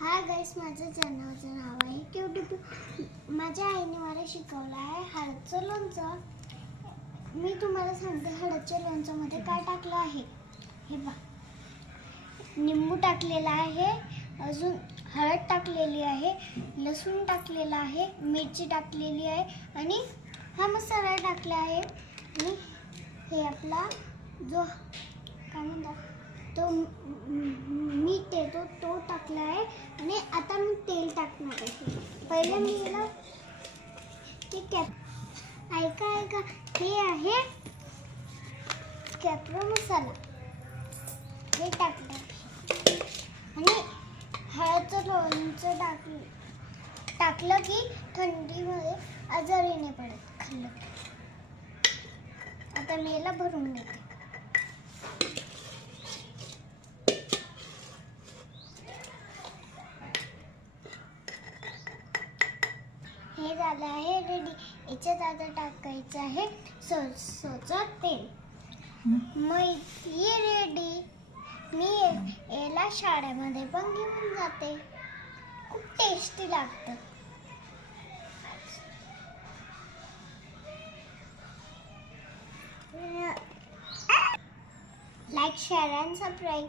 Hi guys, माझं चॅनलचं नाव आहे cutie. माझ्या आईने मला शिकवलं आहे हळदचं लोणचं. मी तुम्हाला सांगते हळदच्या लोणच्यामध्ये काय टाकलं आहे. हे बघा, निंबू टाकलेला आहे, अजून हळद टाकलेली आहे, लसूण टाकलेला आहे, मिरची टाकलेली आहे आणि हा मसाला टाकला आहे. आणि हे आपला जो काय म्हणतात तो मीठ आहे तो टाकला आहे. आणि आता मी तेल टाकणार आहे. पहिले मी याला ऐका हे आहे कॅप्रो मसाला, हे टाकलं आणि हळदचं लोणचं टाकलं की थंडीमध्ये आजारी नाही पडत खाल्लं. आता मी याला भरून घेते. हे झालं आहे रेडी. याच्यात आता टाकायचं आहे सरसोचं तेल. मग ही रेडी. मी याला शाळेमध्ये पण घेऊन जाते. खूप टेस्टी लागतं. Like, share and subscribe.